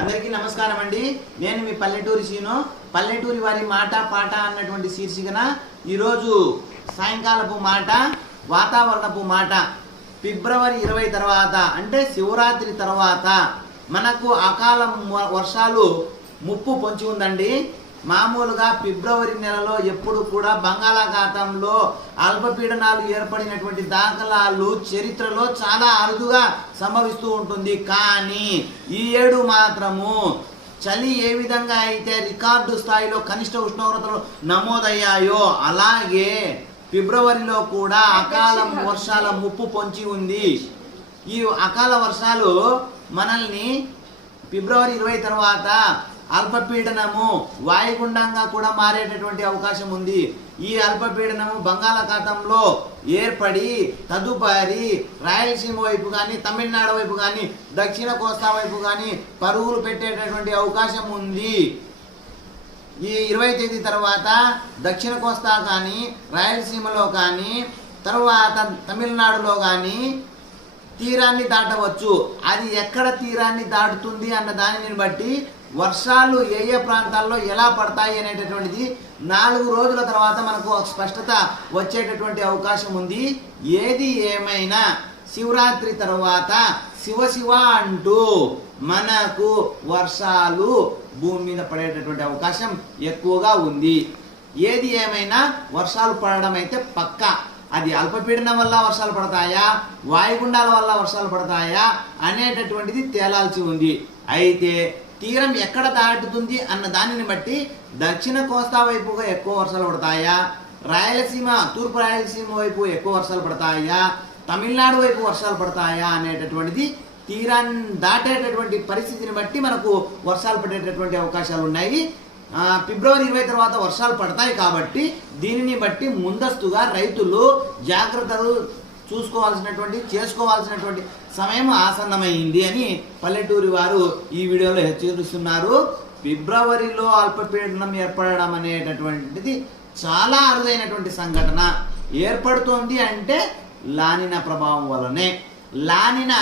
అందరికీ నమస్కారం అండి. నేను మీ పల్లెటూరి సీను. పల్లెటూరి వారి మాట పాట అన్నటువంటి శీర్షికన ఈరోజు సాయంకాలపు మాట, వాతావరణపు మాట. ఫిబ్రవరి 20 తర్వాత అంటే శివరాత్రి తర్వాత మనకు అకాల వర్షాలు ముప్పు పొంచి ఉందండి. మామూలుగా ఫిబ్రవరి నెలలో ఎప్పుడు కూడా బంగాళాఖాతంలో అల్పపీడనాలు ఏర్పడినటువంటి దాఖలాలు చరిత్రలో చాలా అరుదుగా సంభవిస్తూ ఉంటుంది. కానీ ఈ ఏడు మాత్రము చలి ఏ విధంగా అయితే రికార్డు స్థాయిలో కనిష్ట ఉష్ణోగ్రతలు నమోదయ్యాయో అలాగే ఫిబ్రవరిలో కూడా అకాల వర్షాల ముప్పు పొంచి ఉంది. ఈ అకాల వర్షాలు మనల్ని ఫిబ్రవరి 20 తర్వాత అల్పపీడనము వాయుగుండంగా కూడా మారేటటువంటి అవకాశం ఉంది. ఈ అల్పపీడనము బంగాళాఖాతంలో ఏర్పడి తదుపరి రాయలసీమ వైపు కానీ, తమిళనాడు వైపు కానీ, దక్షిణ కోస్తా వైపు కానీ పరుగులు పెట్టేటటువంటి అవకాశం ఉంది. ఈ 20 తేదీ తర్వాత దక్షిణ కోస్తా కానీ, రాయలసీమలో కానీ, తర్వాత తమిళనాడులో కానీ తీరాన్ని దాటవచ్చు. అది ఎక్కడ తీరాన్ని దాటుతుంది అన్న దానిని బట్టి వర్షాలు ఏ ఏ ప్రాంతాల్లో ఎలా పడతాయి అనేటటువంటిది 4 రోజుల తర్వాత మనకు స్పష్టత వచ్చేటటువంటి అవకాశం ఉంది. ఏది ఏమైనా శివరాత్రి తర్వాత శివ అంటూ మనకు వర్షాలు భూమి మీద పడేటటువంటి అవకాశం ఎక్కువగా ఉంది. ఏది ఏమైనా వర్షాలు పడడం అయితే పక్కా. అది అల్పపీడనం వల్ల వర్షాలు పడతాయా, వాయుగుండాల వల్ల వర్షాలు పడతాయా అనేటటువంటిది తేలాల్సి ఉంది. అయితే తీరం ఎక్కడ దాటుతుంది అన్న దానిని బట్టి దక్షిణ కోస్తా వైపుగా ఎక్కువ వర్షాలు పడతాయా, రాయలసీమ తూర్పు రాయలసీమ వైపు ఎక్కువ వర్షాలు పడతాయా, తమిళనాడు వైపు వర్షాలు పడతాయా అనేటటువంటిది తీరాన్ని దాటేటటువంటి పరిస్థితిని బట్టి మనకు వర్షాలు పడేటటువంటి అవకాశాలు ఉన్నాయి. ఫిబ్రవరి 20 తర్వాత వర్షాలు పడతాయి కాబట్టి దీనిని బట్టి ముందస్తుగా రైతులు జాగ్రత్తలు చేసుకోవాల్సినటువంటి సమయం ఆసన్నమైంది అని పల్లెటూరి వారు ఈ వీడియోలో హెచ్చరిస్తున్నారు. ఫిబ్రవరిలో అల్పపీడనం ఏర్పడడం అనేటటువంటిది చాలా అరుదైనటువంటి సంఘటన. ఏర్పడుతోంది అంటే లానినా ప్రభావం వలనే. లానినా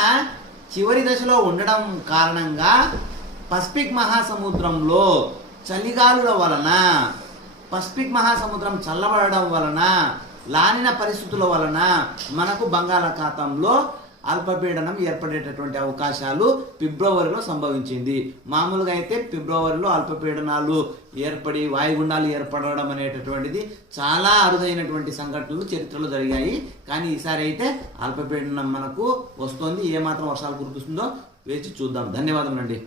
చివరి దశలో ఉండడం కారణంగా పసిఫిక్ మహాసముద్రంలో చలిగాలుల వలన, పసిఫిక్ మహాసముద్రం చల్లబడడం వలన, లానినా పరిస్థితుల వలన మనకు బంగాళాఖాతంలో అల్పపీడనం ఏర్పడేటటువంటి అవకాశాలు ఫిబ్రవరిలో సంభవించింది. మామూలుగా అయితే ఫిబ్రవరిలో అల్పపీడనాలు ఏర్పడి వాయుగుండాలు ఏర్పడడం అనేటటువంటిది చాలా అరుదైనటువంటి సంఘటనలు చరిత్రలో జరిగాయి. కానీ ఈసారి అయితే అల్పపీడనం మనకు వస్తుంది. ఏమాత్రం వర్షాలు కురిపిస్తుందో వేచి చూద్దాం. ధన్యవాదములండి.